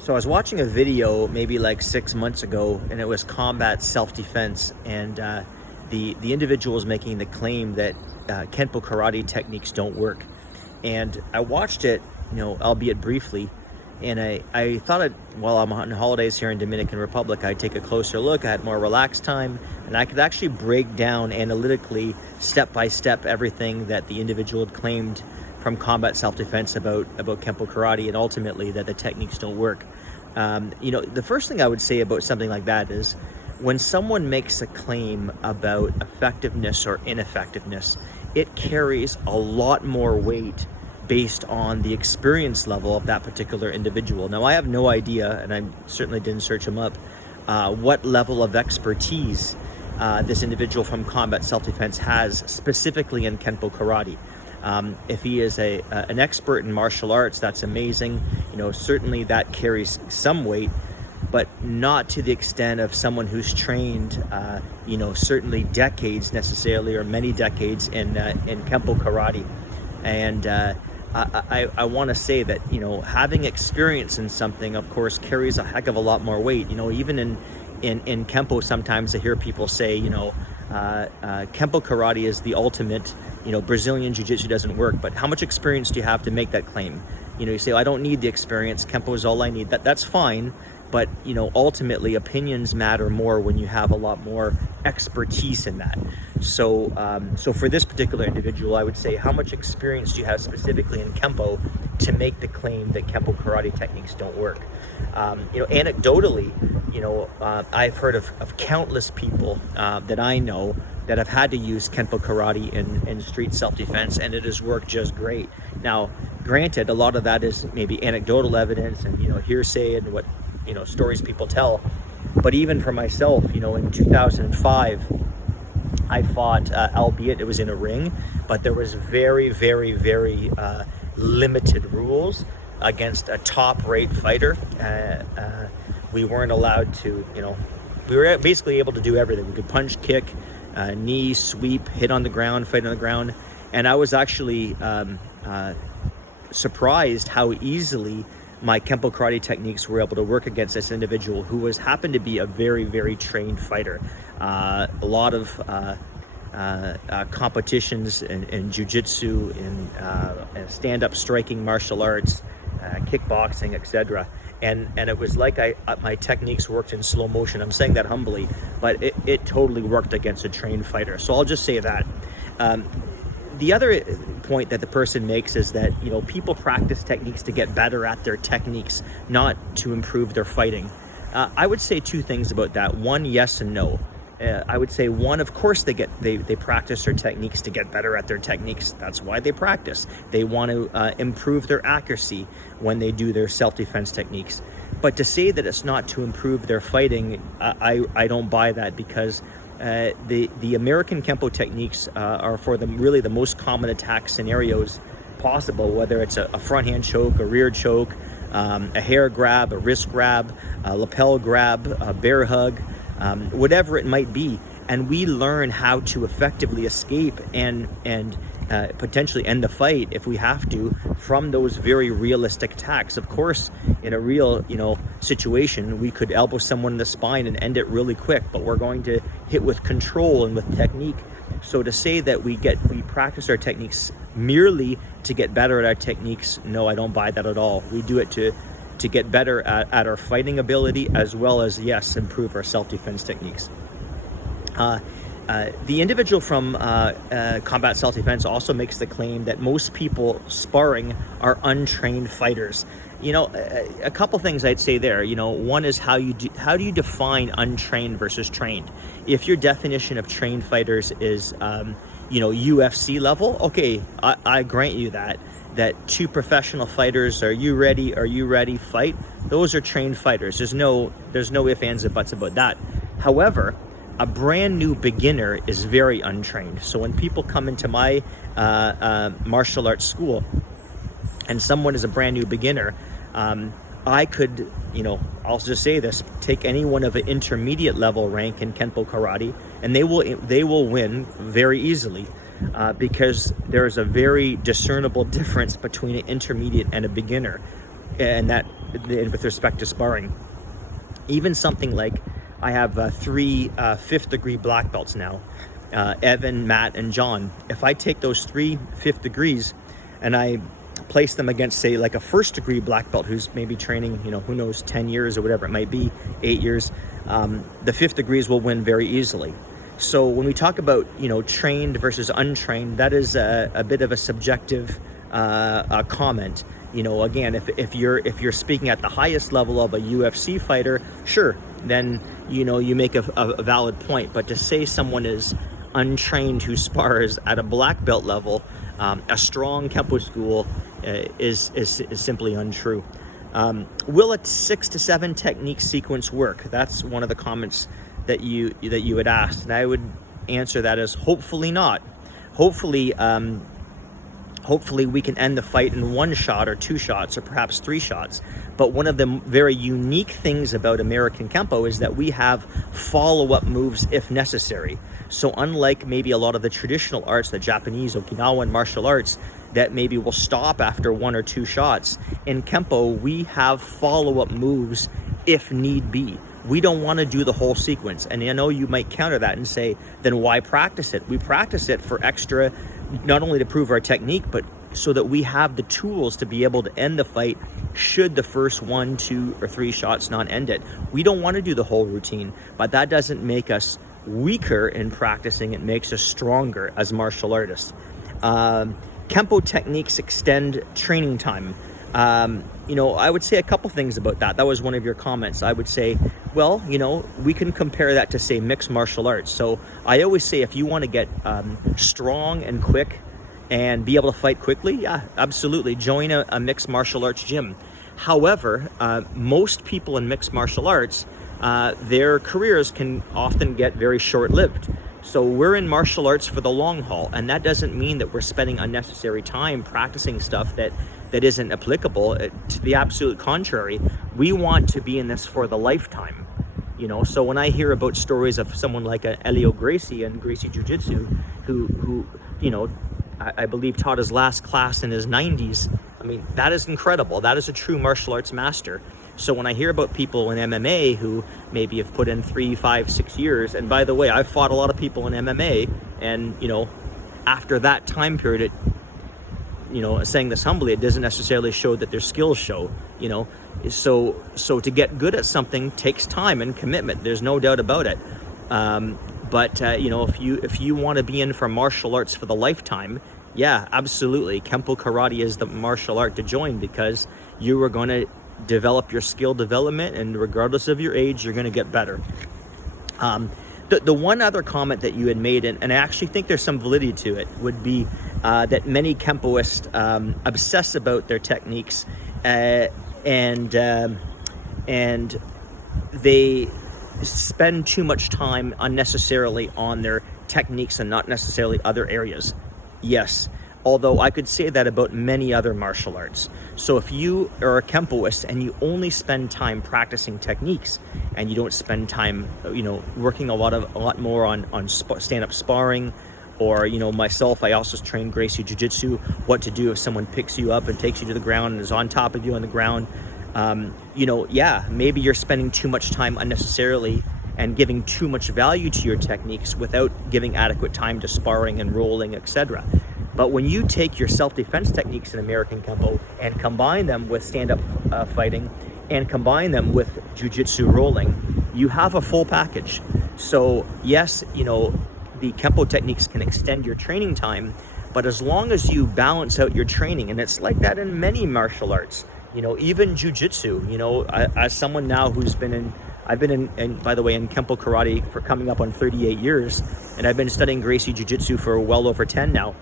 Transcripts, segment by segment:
So I was watching a video maybe like 6 months ago, and it was combat self-defense, and the individual was making the claim that Kenpo karate techniques don't work. And I watched it, albeit briefly, and I thought while I'm on holidays here in Dominican Republic, I'd take a closer look. I had more relaxed time, and I could actually break down analytically, step by step, everything that the individual had claimed from combat self-defense about Kenpo karate, and ultimately that the techniques don't work. The first thing I would say about something like that is when someone makes a claim about effectiveness or ineffectiveness, it carries a lot more weight based on the experience level of that particular individual. Now, I have no idea, and I certainly didn't search him up, what level of expertise this individual from combat self-defense has specifically in Kenpo karate. If he is an expert in martial arts, that's amazing. Certainly that carries some weight, but not to the extent of someone who's trained, certainly decades necessarily, or many decades in Kenpo karate. And I want to say that, having experience in something, of course, carries a heck of a lot more weight. Even in Kenpo, sometimes I hear people say, Kenpo karate is the ultimate, Brazilian Jiu-Jitsu doesn't work. But how much experience do you have to make that claim? You say, I don't need the experience. Kenpo is all I need. That's fine. But, ultimately opinions matter more when you have a lot more expertise in that. So for this particular individual, I would say, how much experience do you have specifically in Kenpo to make the claim that Kenpo karate techniques don't work? Anecdotally, I've heard of countless people that I know that have had to use Kenpo karate in street self-defense, and it has worked just great. Now, granted, a lot of that is maybe anecdotal evidence and, hearsay and what, stories people tell. But even for myself, in 2005, I fought, albeit it was in a ring, but there was very, very, very limited rules against a top-rate fighter. We weren't allowed to, we were basically able to do everything. We could punch, kick, knee, sweep, hit on the ground, fight on the ground. And I was actually surprised how easily my Kenpo karate techniques were able to work against this individual who happened to be a very, very trained fighter. A lot of competitions in jiu-jitsu, in stand-up striking martial arts, kickboxing, etc. And it was like my techniques worked in slow motion. I'm saying that humbly, but it totally worked against a trained fighter. So I'll just say that. The other point that the person makes is that, people practice techniques to get better at their techniques, not to improve their fighting. I would say two things about that. One, yes and no. I would say one, of course they practice their techniques to get better at their techniques. That's why they practice. They want to improve their accuracy when they do their self-defense techniques. But to say that it's not to improve their fighting, I don't buy that, because the American Kenpo techniques are for really the most common attack scenarios possible, whether it's a front hand choke, a rear choke, a hair grab, a wrist grab, a lapel grab, a bear hug, whatever it might be. And we learn how to effectively escape and potentially end the fight if we have to from those very realistic attacks. Of course, in a real situation, we could elbow someone in the spine and end it really quick, but we're going to hit with control and with technique. So to say that we practice our techniques merely to get better at our techniques, no, I don't buy that at all. We do it to get better at our fighting ability, as well as, yes, improve our self-defense techniques. The individual from combat self-defense also makes the claim that most people sparring are untrained fighters. A couple things I'd say there. One is how do you define untrained versus trained? If your definition of trained fighters is UFC level, okay, I grant you that two professional fighters, are you ready, fight, those are trained fighters. There's no ifs, ands, and buts about that. However, a brand new beginner is very untrained. So when people come into my martial arts school and someone is a brand new beginner, I could, I'll just say this, take anyone of an intermediate level rank in Kenpo karate, and they will win very easily, because there's a very discernible difference between an intermediate and a beginner. And that with respect to sparring. Even something like, I have 3 fifth degree black belts now, Evan, Matt, and John. If I take those 3 fifth degrees and I place them against, say, like a first degree black belt who's maybe training, who knows, 10 years or whatever it might be, 8 years, the fifth degrees will win very easily. So when we talk about, trained versus untrained, that is a bit of a subjective comment. Again, if you're speaking at the highest level of a UFC fighter, sure, then you make a valid point. But to say someone is untrained who spars at a black belt level, a strong Kenpo school, is simply untrue. Will a 6 to 7 technique sequence work? That's one of the comments that you had asked, and I would answer that as hopefully not. Hopefully we can end the fight in 1 shot or 2 shots or perhaps 3 shots. But one of the very unique things about American Kenpo is that we have follow-up moves if necessary. So unlike maybe a lot of the traditional arts, the Japanese, Okinawan martial arts, that maybe will stop after 1 or 2 shots, in Kenpo, we have follow-up moves if need be. We don't want to do the whole sequence. And I know you might counter that and say, then why practice it? We practice it for extra, not only to prove our technique, but so that we have the tools to be able to end the fight should the first 1, 2, or 3 shots not end it. We don't want to do the whole routine, but that doesn't make us weaker in practicing. It makes us stronger as martial artists. Kenpo techniques extend training time. I would say a couple things about that. That was one of your comments. I would say, well, we can compare that to, say, mixed martial arts. So I always say, if you want to get strong and quick and be able to fight quickly, yeah, absolutely, join a mixed martial arts gym. However, most people in mixed martial arts, their careers can often get very short-lived. So we're in martial arts for the long haul, and that doesn't mean that we're spending unnecessary time practicing stuff that isn't applicable. To the absolute contrary, we want to be in this for the lifetime. So when I hear about stories of someone like Elio Gracie and Gracie Jiu-Jitsu, who I believe taught his last class in his 90s, I mean, that is incredible. That is a true martial arts master. So when I hear about people in MMA who maybe have put in 3, 5, 6 years, and by the way, I've fought a lot of people in MMA, and after that time period, saying this humbly, it doesn't necessarily show that their skills show. So to get good at something takes time and commitment. There's no doubt about it. But if you want to be in for martial arts for the lifetime, yeah, absolutely, Kenpo Karate is the martial art to join, because you are going to develop your skill development, and regardless of your age, you're going to get better. The one other comment that you had made, and I actually think there's some validity to it, would be that many Kenpoists obsess about their techniques, and they spend too much time unnecessarily on their techniques and not necessarily other areas. Yes, although I could say that about many other martial arts. So if you are a Kenpoist and you only spend time practicing techniques, and you don't spend time, working a lot more on stand-up sparring, or myself, I also train Gracie Jiu-Jitsu, what to do if someone picks you up and takes you to the ground and is on top of you on the ground. Maybe you're spending too much time unnecessarily and giving too much value to your techniques without giving adequate time to sparring and rolling, etc. But when you take your self-defense techniques in American Kenpo and combine them with stand-up fighting and combine them with jiu-jitsu rolling, you have a full package. So yes, the Kenpo techniques can extend your training time, but as long as you balance out your training, and it's like that in many martial arts, even jiu-jitsu, as someone now who's I've been in, by the way, in Kenpo Karate for coming up on 38 years, and I've been studying Gracie Jiu-Jitsu for well over 10 now.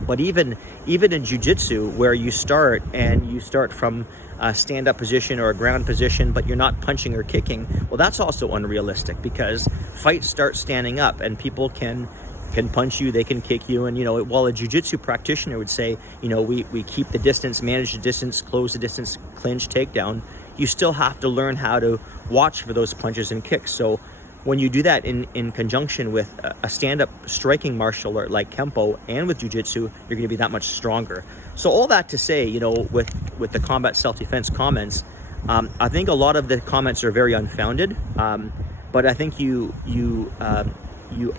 But even in jiu-jitsu, where you start from a stand-up position or a ground position, but you're not punching or kicking, well, that's also unrealistic, because fights start standing up, and people can punch you, they can kick you, and while a jiu-jitsu practitioner would say, we keep the distance, manage the distance, close the distance, clinch, takedown, you still have to learn how to watch for those punches and kicks. So when you do that in conjunction with a stand-up striking martial art like Kenpo and with Jiu-Jitsu, you're going to be that much stronger. So all that to say, you know, with the combat self-defense comments, I think a lot of the comments are very unfounded, but I think you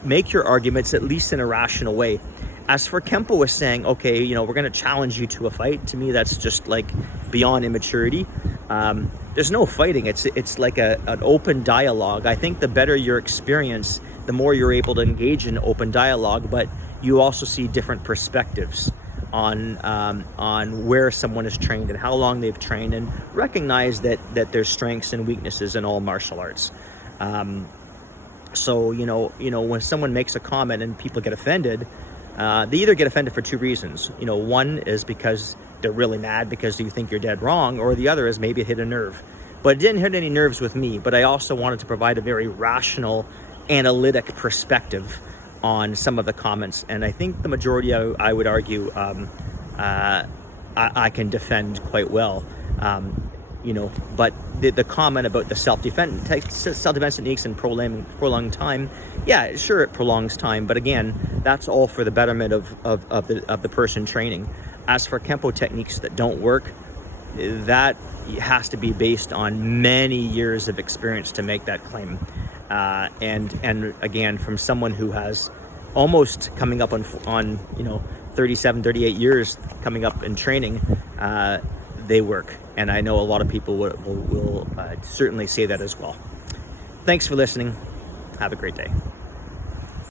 make your arguments at least in a rational way. As for Kenpo was saying, okay, you know, we're going to challenge you to a fight. To me, that's just like beyond immaturity. There's no fighting. It's like an open dialogue. I think the better your experience, the more you're able to engage in open dialogue, but you also see different perspectives on where someone is trained and how long they've trained, and recognize that there's strengths and weaknesses in all martial arts. So you know when someone makes a comment and people get offended, they either get offended for two reasons. You know, one is because they're really mad because you think you're dead wrong, or the other is maybe it hit a nerve. But it didn't hit any nerves with me, but I also wanted to provide a very rational, analytic perspective on some of the comments, and I think the majority, I would argue, I can defend quite well. You know, but the comment about the self-defense techniques and prolonged time, yeah, sure, it prolongs time, but again, that's all for the betterment of the person training. As for Kenpo techniques that don't work, that has to be based on many years of experience to make that claim. And again, from someone who has almost coming up on 37, 38 years coming up in training, they work. And I know a lot of people will certainly say that as well. Thanks for listening. Have a great day.